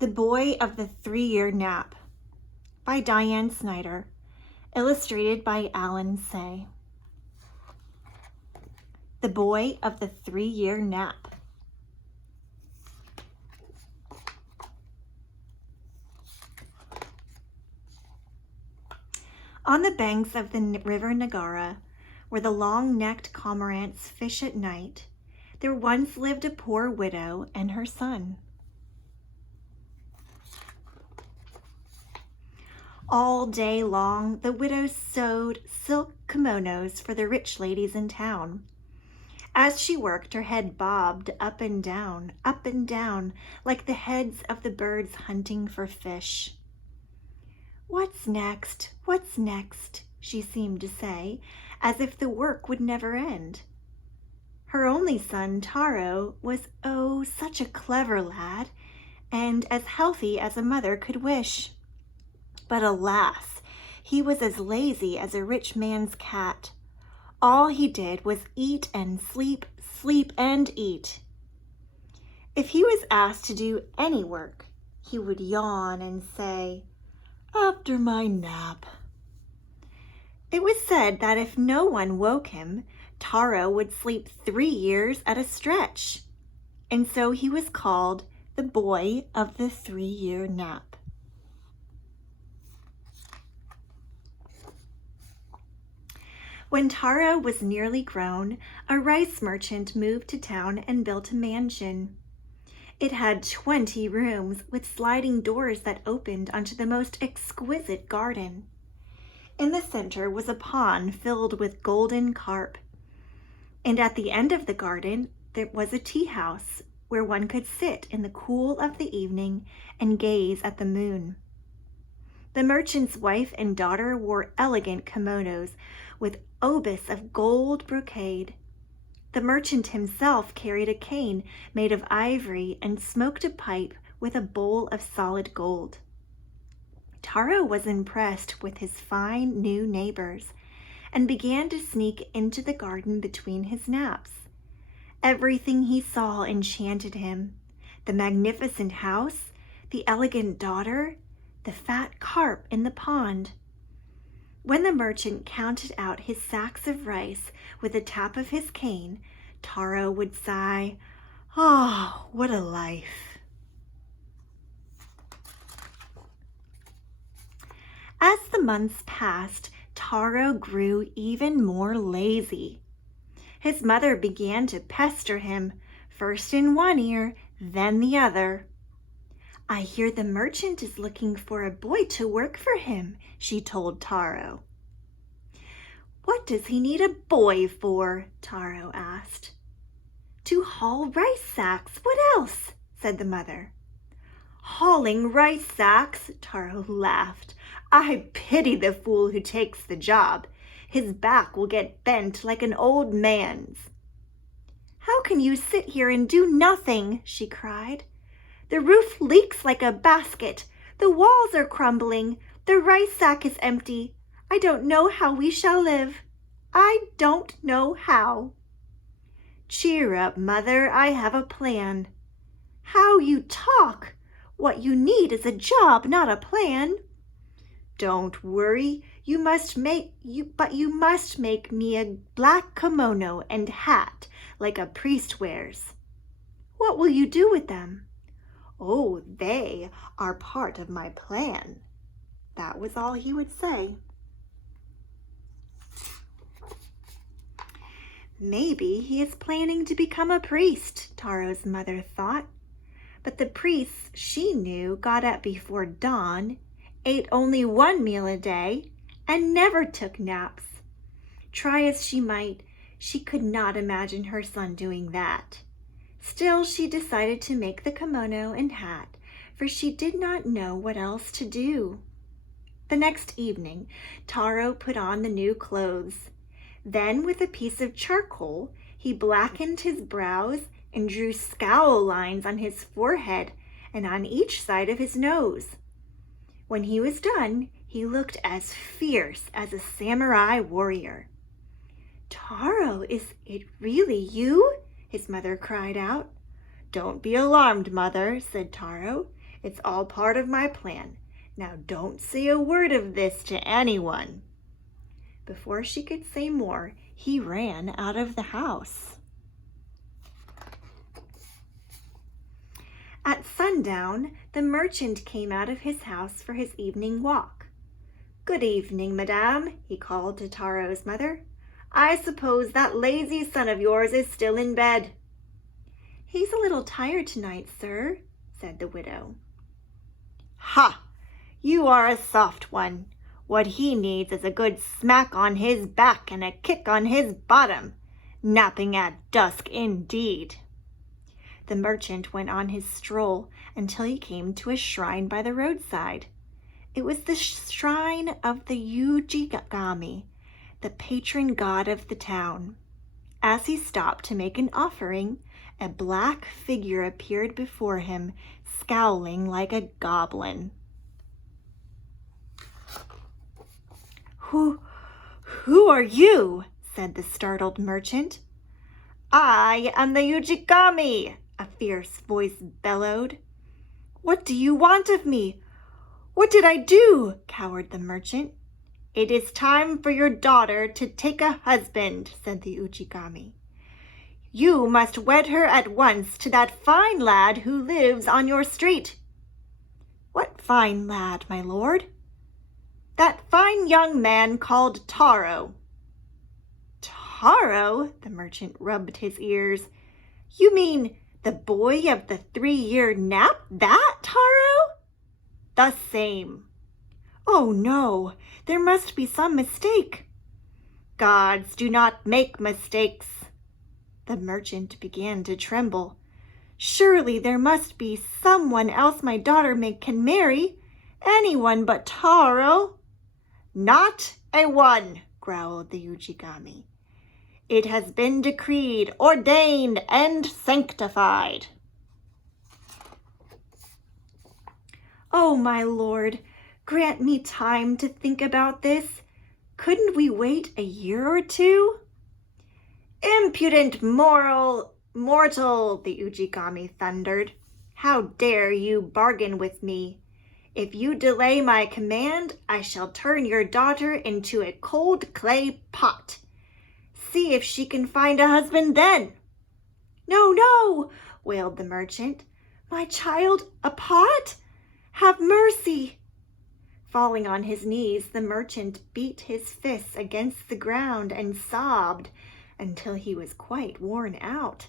The Boy of the 3-Year Nap by Dianne Snyder, illustrated by Alan Say. The Boy of the 3-Year Nap. On the banks of the river Nagara, where the long-necked cormorants fish at night, there once lived a poor widow and her son. All day long, the widow sewed silk kimonos for the rich ladies in town. As she worked, her head bobbed up and down, like the heads of the birds hunting for fish. "What's next? What's next?" she seemed to say, as if the work would never end. Her only son, Taro, was, oh, such a clever lad, and as healthy as a mother could wish. But alas, he was as lazy as a rich man's cat. All he did was eat and sleep, sleep and eat. If he was asked to do any work, he would yawn and say, "After my nap." It was said that if no one woke him, Taro would sleep 3 years at a stretch. And so he was called the Boy of the 3-Year Nap. When Taro was nearly grown, a rice merchant moved to town and built a mansion. It had 20 rooms with sliding doors that opened onto the most exquisite garden. In the center was a pond filled with golden carp. And at the end of the garden, there was a tea house where one could sit in the cool of the evening and gaze at the moon. The merchant's wife and daughter wore elegant kimonos with obus of gold brocade. The merchant himself carried a cane made of ivory and smoked a pipe with a bowl of solid gold. Taro was impressed with his fine new neighbors and began to sneak into the garden between his naps. Everything he saw enchanted him: the magnificent house, the elegant daughter, the fat carp in the pond. When the merchant counted out his sacks of rice with a tap of his cane, Taro would sigh, "Ah, what a life." As the months passed, Taro grew even more lazy. His mother began to pester him, first in one ear, then the other. "I hear the merchant is looking for a boy to work for him," she told Taro. "What does he need a boy for?" Taro asked. "To haul rice sacks. What else?" said the mother. "Hauling rice sacks?" Taro laughed. "I pity the fool who takes the job. His back will get bent like an old man's." "How can you sit here and do nothing?" she cried. "The roof leaks like a basket. The walls are crumbling. The rice sack is empty. I don't know how we shall live. I don't know how." "Cheer up, mother. I have a plan." "How you talk! What you need is a job, not a plan." "Don't worry. You must make me a black kimono and hat like a priest wears." "What will you do with them?" "Oh, they are part of my plan." That was all he would say. Maybe he is planning to become a priest, Taro's mother thought. But the priests she knew got up before dawn, ate only 1 meal a day, and never took naps. Try as she might, she could not imagine her son doing that. Still, she decided to make the kimono and hat, for she did not know what else to do. The next evening, Taro put on the new clothes. Then, with a piece of charcoal, he blackened his brows and drew scowl lines on his forehead and on each side of his nose. When he was done, he looked as fierce as a samurai warrior. "Taro, is it really you?" his mother cried out. "Don't be alarmed, mother," said Taro. It's all part of my plan. Now don't say a word of this to anyone." Before she could say more, he ran out of the house. At sundown, the merchant came out of his house for his evening walk. "Good evening, madame," he called to Taro's mother. "I suppose that lazy son of yours is still in bed." "He's a little tired tonight, sir," said the widow. "Ha! You are a soft one. What he needs is a good smack on his back and a kick on his bottom. Napping at dusk, indeed." The merchant went on his stroll until he came to a shrine by the roadside. It was the shrine of the Ujigami, the patron god of the town. As he stopped to make an offering, a black figure appeared before him, scowling like a goblin. Who are you?" said the startled merchant. "I am the Ujigami," a fierce voice bellowed. "What do you want of me? What did I do?" cowered the merchant. "It is time for your daughter to take a husband," said the Ujigami. "You must wed her at once to that fine lad who lives on your street." "What fine lad, my lord?" "That fine young man called Taro." "Taro?" The merchant rubbed his ears. "You mean the boy of the 3-year nap? That Taro?" "The same." "Oh no, there must be some mistake." "Gods do not make mistakes." The merchant began to tremble. "Surely there must be someone else my daughter can marry. Anyone but Taro." "Not a one," growled the Ujigami. "It has been decreed, ordained, and sanctified." "Oh, my lord, grant me time to think about this. Couldn't we wait a year or two?" "Impudent mortal," the Ujigami thundered. "How dare you bargain with me? If you delay my command, I shall turn your daughter into a cold clay pot. See if she can find a husband then." "No, no," wailed the merchant. "My child, a pot? Have mercy." Falling on his knees, the merchant beat his fists against the ground and sobbed until he was quite worn out.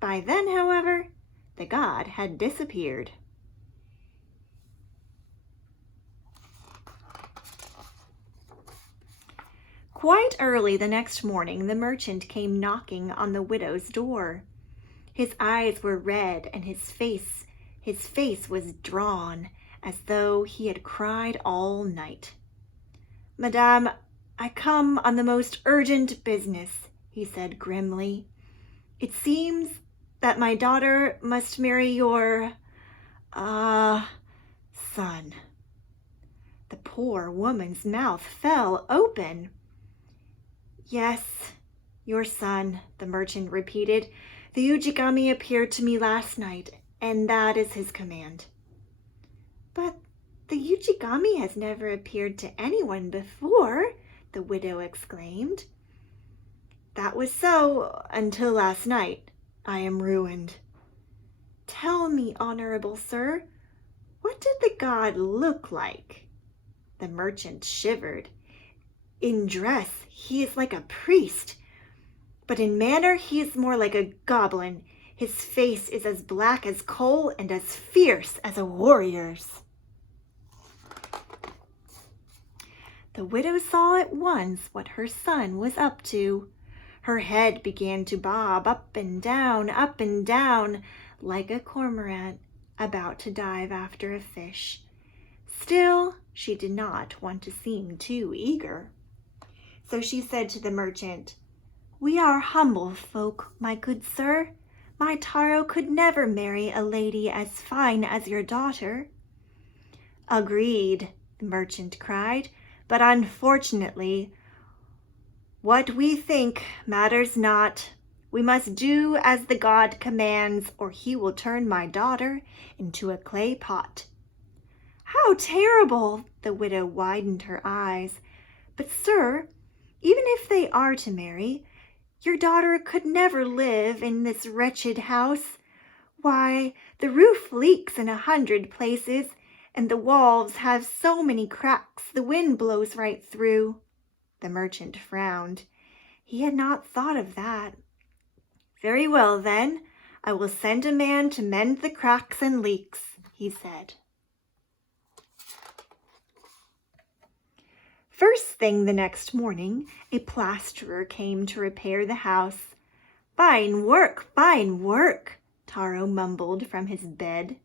By then, however, the god had disappeared. Quite early the next morning, the merchant came knocking on the widow's door. His eyes were red and his face was drawn, as though he had cried all night. "Madame, I come on the most urgent business," he said grimly. "It seems that my daughter must marry your, son." The poor woman's mouth fell open. "Yes, your son," the merchant repeated. "The Ujigami appeared to me last night, and that is his command." "But the Ujigami has never appeared to anyone before," the widow exclaimed. "That was so until last night. I am ruined." "Tell me, honorable sir, what did the god look like?" The merchant shivered. "In dress, he is like a priest, but in manner he is more like a goblin. His face is as black as coal and as fierce as a warrior's." The widow saw at once what her son was up to. Her head began to bob up and down, like a cormorant about to dive after a fish. Still, she did not want to seem too eager. So she said to the merchant, "We are humble folk, my good sir. My Taro could never marry a lady as fine as your daughter." "Agreed," the merchant cried, "but unfortunately, what we think matters not. We must do as the god commands, or he will turn my daughter into a clay pot." "How terrible!" The widow widened her eyes. "But, sir, even if they are to marry, your daughter could never live in this wretched house. Why, the roof leaks in 100 places, and the walls have so many cracks the wind blows right through." The merchant frowned. He had not thought of that. "Very well, then, I will send a man to mend the cracks and leaks," he said. First thing the next morning, a plasterer came to repair the house. Fine work," Taro mumbled from his bed.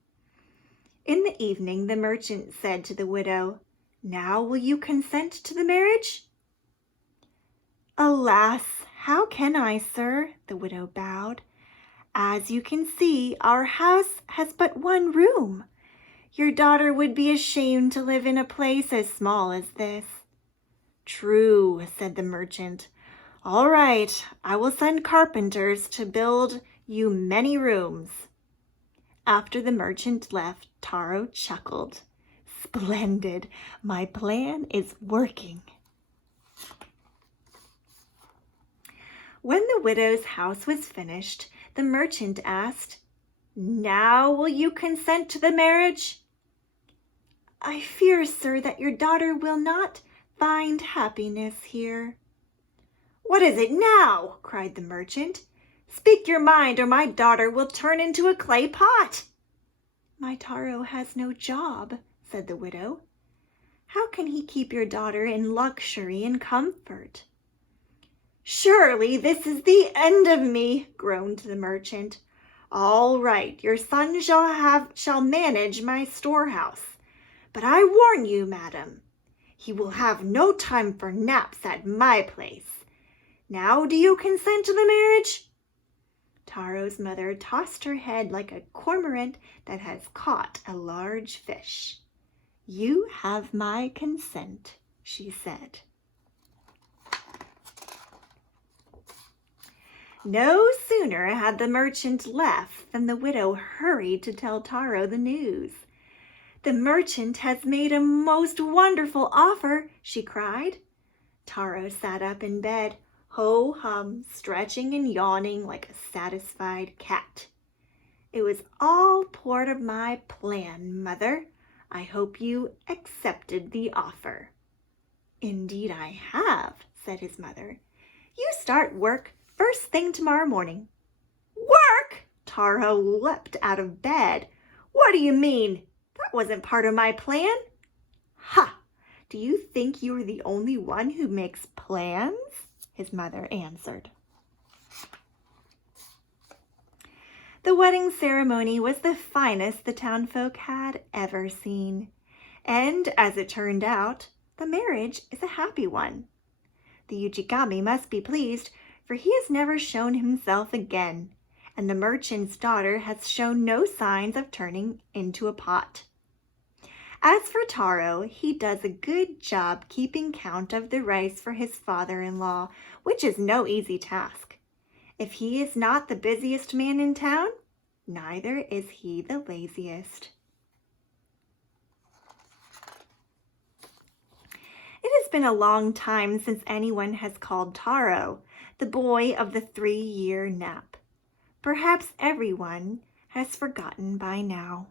In the evening, the merchant said to the widow, "Now will you consent to the marriage?" "Alas, how can I, sir?" the widow bowed. "As you can see, our house has but one room. Your daughter would be ashamed to live in a place as small as this." "True," said the merchant. "All right, I will send carpenters to build you many rooms." After the merchant left, Taro chuckled. "Splendid! My plan is working." When the widow's house was finished, the merchant asked, "Now will you consent to the marriage?" "I fear, sir, that your daughter will not find happiness here." "What is it now?" cried the merchant. "Speak your mind, or my daughter will turn into a clay pot." "My Taro has no job," said the widow. "How can he keep your daughter in luxury and comfort?" "Surely this is the end of me," groaned the merchant. "All right, your son shall manage my storehouse. But I warn you, madam, he will have no time for naps at my place. Now do you consent to the marriage?" Taro's mother tossed her head like a cormorant that has caught a large fish. "You have my consent," she said. No sooner had the merchant left than the widow hurried to tell Taro the news. "The merchant has made a most wonderful offer," she cried. Taro sat up in bed, ho-hum, stretching and yawning like a satisfied cat. "It was all part of my plan, Mother. I hope you accepted the offer." "Indeed I have," said his mother. "You start work first thing tomorrow morning." "Work!" Taro leapt out of bed. "What do you mean? That wasn't part of my plan." "Ha! Do you think you are the only one who makes plans?" his mother answered. The wedding ceremony was the finest the townfolk had ever seen. And as it turned out, the marriage is a happy one. The Ujigami must be pleased, for he has never shown himself again, and the merchant's daughter has shown no signs of turning into a pot. As for Taro, he does a good job keeping count of the rice for his father-in-law, which is no easy task. If he is not the busiest man in town, neither is he the laziest. It has been a long time since anyone has called Taro the boy of the 3-year nap. Perhaps everyone has forgotten by now.